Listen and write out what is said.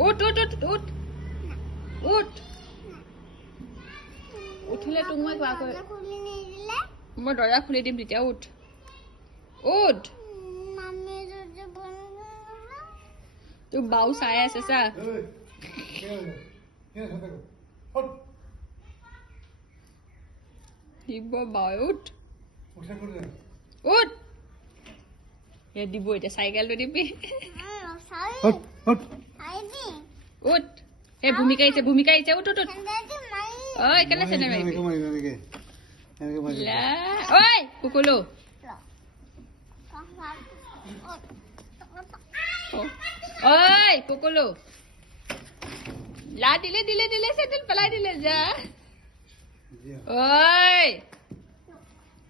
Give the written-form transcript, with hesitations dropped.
উঠ উঠ উঠ উঠ উঠ উঠিলে তোক মই কোৱা কৈ মই দৰ্জা খুলি দিম তেতিয়া উঠ উঠ তোক বাও চাই আছে চা দিব বাও উঠ উঠ এ দিব এতিয়া চাইকেলটো দিবি উঠ এ ভূমিকা আহিছে উঠ উঠ উঠ ঐ কেলে চেনে মাৰিবি ঐ কুকুলো ঐ কুকুলো লা দিলে চেণ্ডেল পেলাই দিলে যা ঐ